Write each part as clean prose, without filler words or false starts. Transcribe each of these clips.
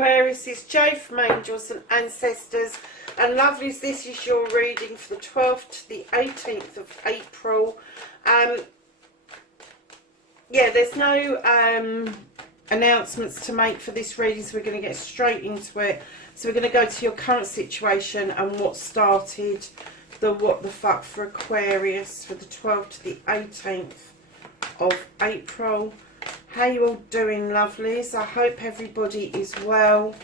Aquarius, it's Jo from Angels and Ancestors, and lovelies, this is your reading for the 12th to the 18th of April. Yeah, there's no announcements to make for this reading, so we're going to get straight into it. So we're going to go to your current situation and what started the what the fuck for Aquarius for the 12th to the 18th of April. How you all doing, lovelies? I hope everybody is well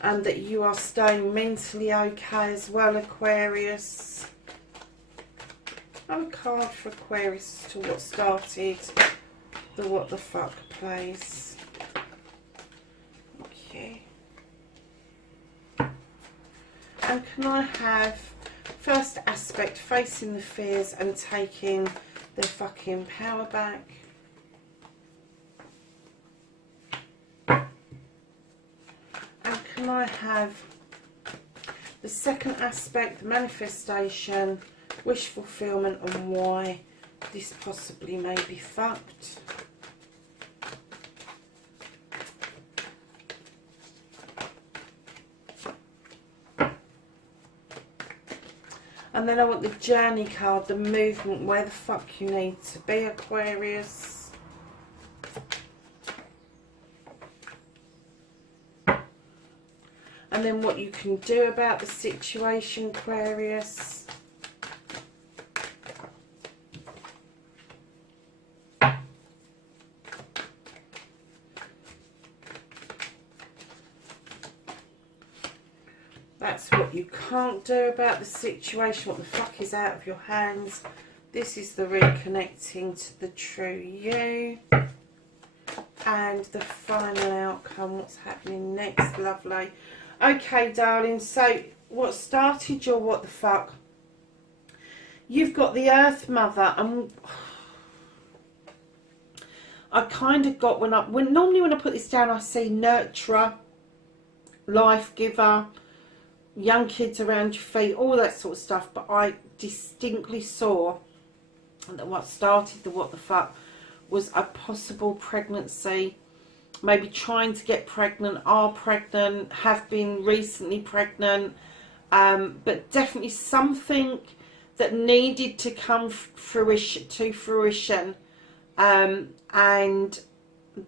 and that you are staying mentally okay as well, Aquarius. Have a card for Aquarius as to what started the what the fuck, please. Okay. And can I have first aspect, facing the fears and taking their fucking power back? And can I have the second aspect, the manifestation, wish fulfillment, and why this possibly may be fucked? And then I want the journey card, the movement, where the fuck you need to be, Aquarius. And then what you can do about the situation, Aquarius. That's what you can't do about the situation. What the fuck is out of your hands. This is the reconnecting to the true you. And the final outcome. What's happening next, lovely. Okay, darling. So what started your what the fuck? You've got the Earth Mother. And I kind of got normally when I put this down, I see nurturer, life giver, young kids around your feet, all that sort of stuff, but I distinctly saw that what started the what the fuck was a possible pregnancy, maybe trying to get pregnant, are pregnant, have been recently pregnant, but definitely something that needed to come to fruition, and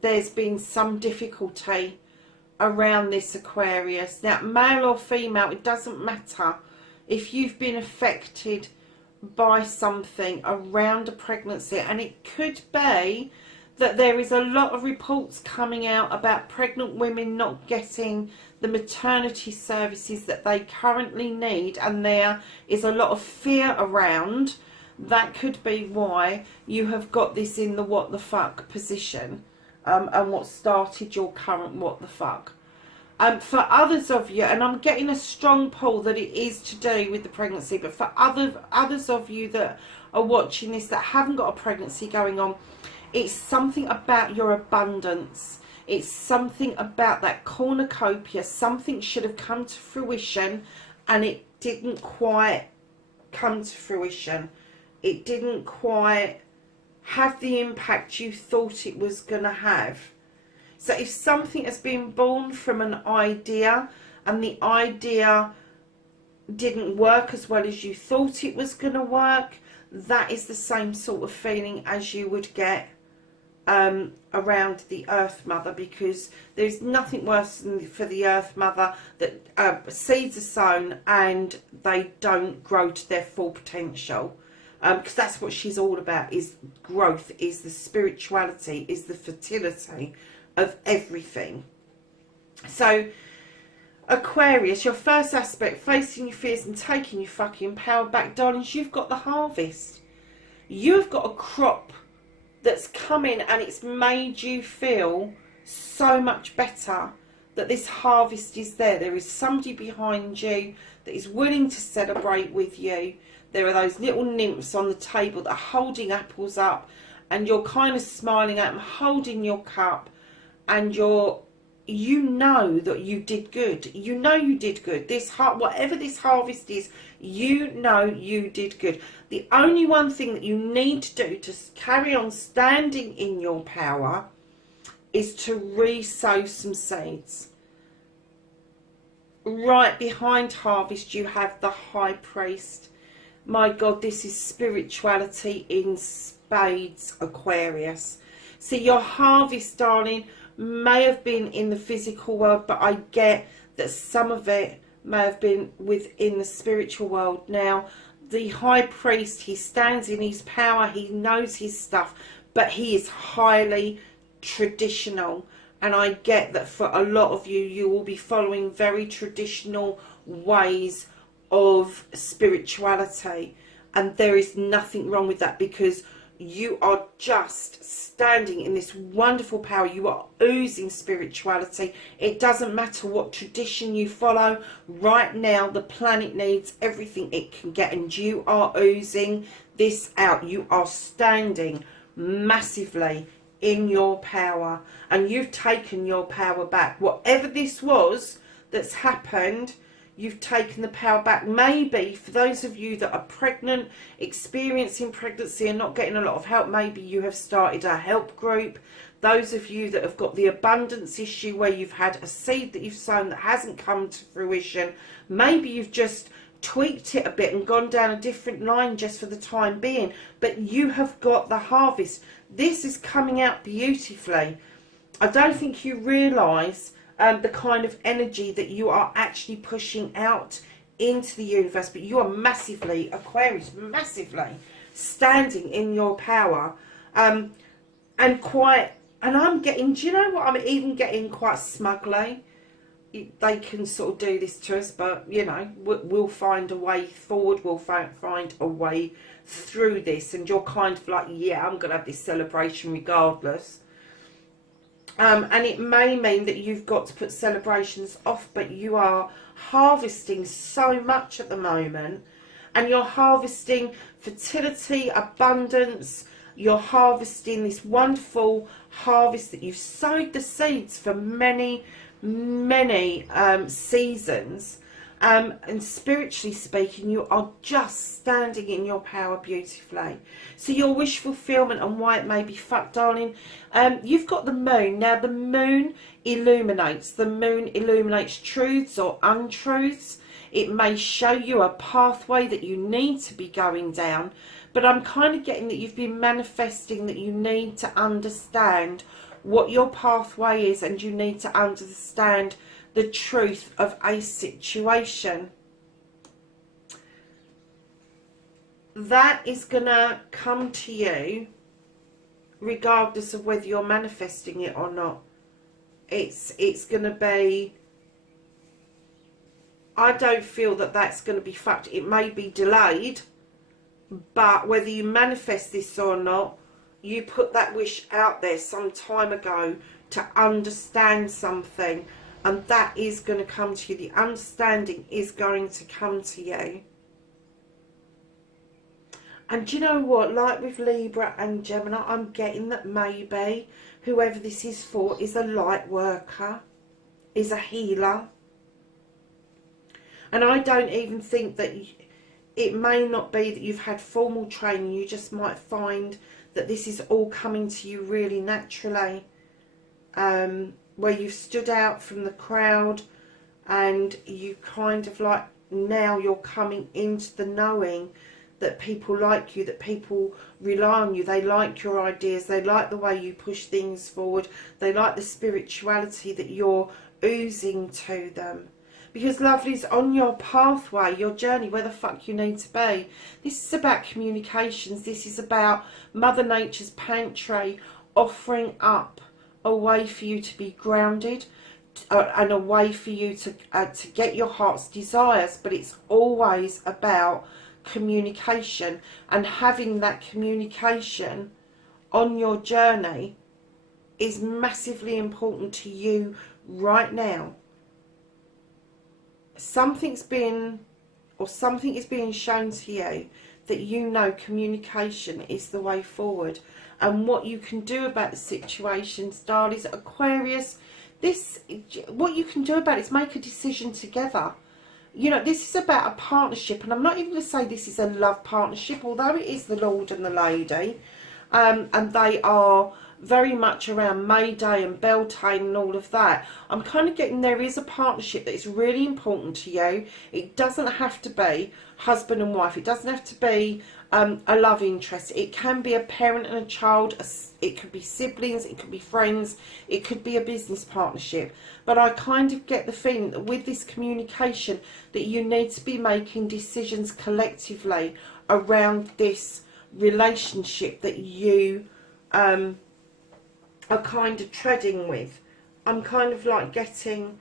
there's been some difficulty around this, Aquarius. Now, male or female, it doesn't matter. If you've been affected by something around a pregnancy, and it could be that there is a lot of reports coming out about pregnant women not getting the maternity services that they currently need, and there is a lot of fear around. That could be why you have got this in the what the fuck position. And what started your current what the fuck. For others of you, and I'm getting a strong pull that it is to do with the pregnancy, but for others of you that are watching this that haven't got a pregnancy going on, it's something about your abundance. It's something about that cornucopia. Something should have come to fruition and it didn't quite come to fruition. It didn't quite have the impact you thought it was going to have. So if something has been born from an idea and the idea didn't work as well as you thought it was going to work, that is the same sort of feeling as you would get around the Earth Mother, because there's nothing worse than for the Earth Mother that seeds are sown and they don't grow to their full potential. Because that's what she's all about, is growth, is the spirituality, is the fertility of everything. So, Aquarius, your first aspect, facing your fears and taking your fucking power back, darlings, you've got the harvest. You've got a crop that's come in and it's made you feel so much better that this harvest is there. There is somebody behind you that is willing to celebrate with you. There are those little nymphs on the table that are holding apples up, and you're kind of smiling at them, holding your cup, and you know that you did good. You know you did good. Whatever this harvest is, you know you did good. The only one thing that you need to do to carry on standing in your power is to re-sow some seeds. Right behind harvest you have the high priest. My God, this is spirituality in spades, Aquarius. See, your harvest, darling, may have been in the physical world, but I get that some of it may have been within the spiritual world. Now, the high priest, he stands in his power, he knows his stuff, but he is highly traditional. And I get that for a lot of you, you will be following very traditional ways of spirituality. And there is nothing wrong with that, because you are just standing in this wonderful power. You are oozing spirituality. It doesn't matter what tradition you follow. Right now, the planet needs everything it can get, and you are oozing this out. You are standing massively in your power, and you've taken your power back. Whatever this was that's happened, you've taken the power back. Maybe for those of you that are pregnant, experiencing pregnancy and not getting a lot of help, maybe you have started a help group. Those of you that have got the abundance issue, where you've had a seed that you've sown that hasn't come to fruition, maybe you've just tweaked it a bit and gone down a different line just for the time being, but you have got the harvest. This is coming out beautifully. I don't think you realise the kind of energy that you are actually pushing out into the universe, but you are massively, Aquarius, massively standing in your power, and I'm getting, do you know what, I'm even getting quite smugly. They can sort of do this to us, but you know, we'll find a way forward. We'll find a way through this, and you're kind of like, yeah, I'm gonna have this celebration regardless. And it may mean that you've got to put celebrations off, but you are harvesting so much at the moment, and you're harvesting fertility, abundance. You're harvesting this wonderful harvest that you've sowed the seeds for many seasons, and spiritually speaking, you are just standing in your power beautifully. So your wish fulfillment and why it may be fucked, darling, you've got the moon. Now the moon illuminates. The moon illuminates truths or untruths. It may show you a pathway that you need to be going down, but I'm kind of getting that you've been manifesting that you need to understand what your pathway is, and you need to understand the truth of a situation. That is gonna come to you regardless of whether you're manifesting it or not. It's gonna be, I don't feel that that's gonna be fucked. It may be delayed, but whether you manifest this or not, you put that wish out there some time ago to understand something, and that is going to come to you. The understanding is going to come to you. And do you know what? Like with Libra and Gemini, I'm getting that maybe whoever this is for is a light worker, is a healer. And I don't even think that it may not be that you've had formal training. You just might find that this is all coming to you really naturally, where you've stood out from the crowd, and you kind of like, now you're coming into the knowing that people like you, that people rely on you, they like your ideas, they like the way you push things forward, they like the spirituality that you're oozing to them. Because, lovelies, on your pathway, your journey, where the fuck you need to be, this is about communications. This is about Mother Nature's pantry offering up a way for you to be grounded, and a way for you to get your heart's desires. But it's always about communication, and having that communication on your journey is massively important to you right now. Something is being shown to you that you know communication is the way forward. And what you can do about the situations, darlings, Aquarius, what you can do about it is make a decision together. You know, this is about a partnership, and I'm not even going to say this is a love partnership, although it is the Lord and the Lady, and they are very much around Mayday and Beltane and all of that. I'm kind of getting there is a partnership that is really important to you. It doesn't have to be husband and wife. It doesn't have to be a love interest. It can be a parent and a child. It could be siblings. It could be friends. It could be a business partnership. But I kind of get the feeling that with this communication that you need to be making decisions collectively around this relationship that you are kind of treading with. I'm kind of like getting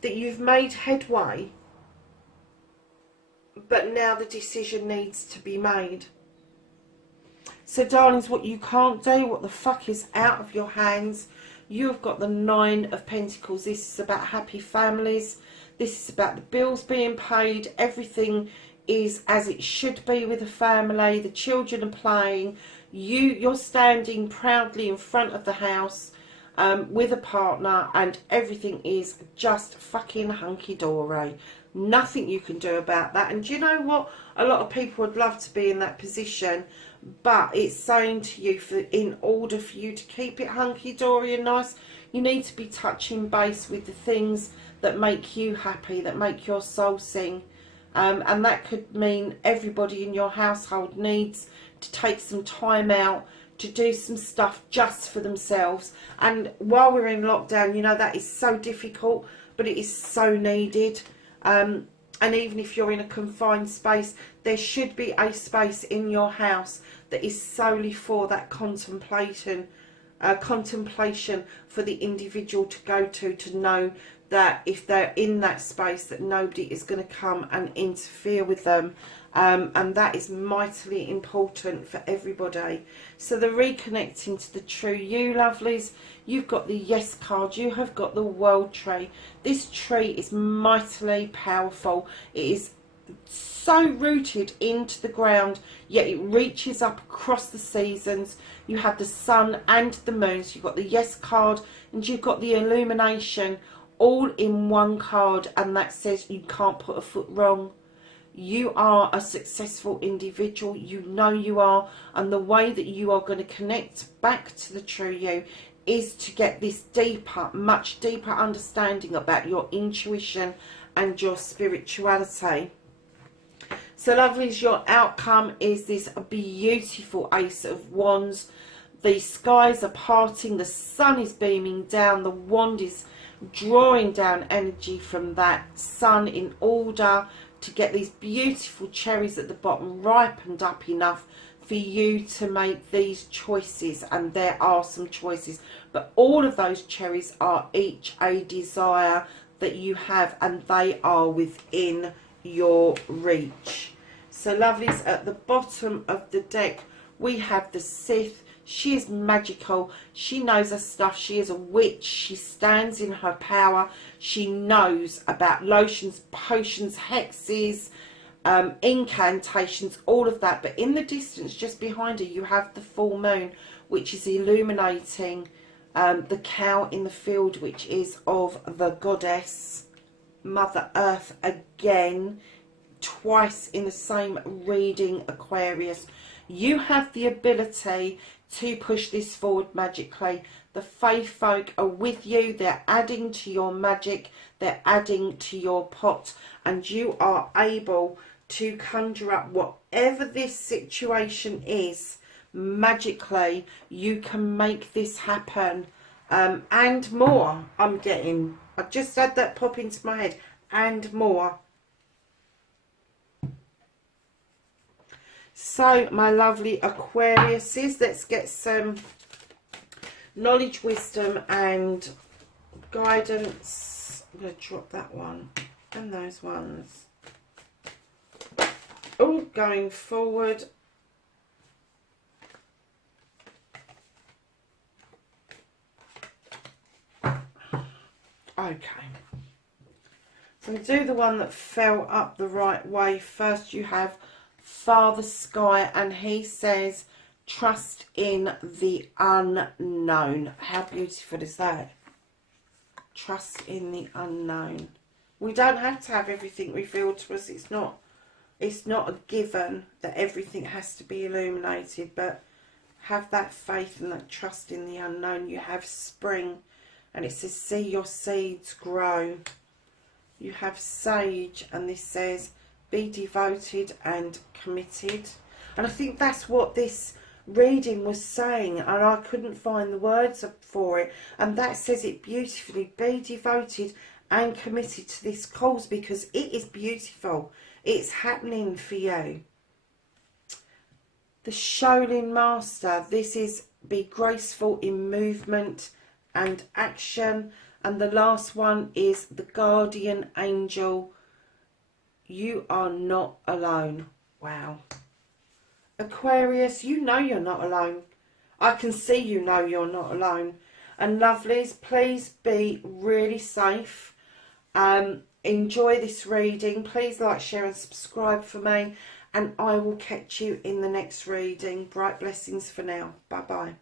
that you've made headway, but now the decision needs to be made. So darlings, what you can't do, what the fuck is out of your hands, you've got the 9 of Pentacles. This is about happy families. This is about the bills being paid. Everything is as it should be with a family. The children are playing. You're standing proudly in front of the house with a partner, and everything is just fucking hunky-dory. Nothing you can do about that. And do you know what? A lot of people would love to be in that position, but it's saying to you, in order for you to keep it hunky-dory and nice, you need to be touching base with the things that make you happy, that make your soul sing. And that could mean everybody in your household needs to take some time out to do some stuff just for themselves. And while we're in lockdown, you know, that is so difficult, but it is so needed. And even if you're in a confined space, there should be a space in your house that is solely for that contemplation for the individual to go to know that if they're in that space, that nobody is going to come and interfere with them. And that is mightily important for everybody. So the reconnecting to the true you, lovelies. You've got the Yes card. You have got the World Tree. This tree is mightily powerful. It is so rooted into the ground, yet it reaches up across the seasons. You have the sun and the moon. So you've got the Yes card and you've got the illumination all in one card, and that says you can't put a foot wrong. You are a successful individual. You know you are. And the way that you are going to connect back to the true you is to get this deeper, much deeper understanding about your intuition and your spirituality. So lovelies, your outcome is this beautiful Ace of Wands. The skies are parting. The sun is beaming down. The wand is drawing down energy from that sun in order to get these beautiful cherries at the bottom ripened up enough for you to make these choices. And there are some choices, but all of those cherries are each a desire that you have, and they are within your reach. So lovelies, at the bottom of the deck we have the Sith. She is magical. She knows her stuff. She is a witch. She stands in her power. She knows about lotions, potions, hexes, incantations, all of that. But in the distance, just behind her, you have the full moon, which is illuminating the cow in the field, which is of the goddess Mother Earth again, twice in the same reading, Aquarius. You have the ability to push this forward magically. The faith folk are with you. They're adding to your magic. They're adding to your pot. And you are able to conjure up whatever this situation is. Magically, you can make this happen. And more, I'm getting. I just had that pop into my head. And more. So, my lovely Aquariuses, let's get some knowledge, wisdom and guidance. I'm going to drop that one and those ones. All going forward. Okay. So, do the one that fell up the right way. First, you have Father Sky, and he says trust in the unknown. How beautiful is that? Trust in the unknown. We don't have to have everything revealed to us. It's not a given that everything has to be illuminated, but Have that faith and that trust in the unknown. You have spring, and it says, see your seeds grow. You have sage, and this says, be devoted and committed. And I think that's what this reading was saying, and I couldn't find the words for it. And that says it beautifully. Be devoted and committed to this cause, because it is beautiful. It's happening for you. The Shaolin Master, this is be graceful in movement and action. And the last one is the Guardian Angel. You are not alone. Wow. Aquarius, you know you're not alone. I can see you know you're not alone. And lovelies, please be really safe. Enjoy this reading. Please like, share and subscribe for me. And I will catch you in the next reading. Bright blessings for now. Bye-bye.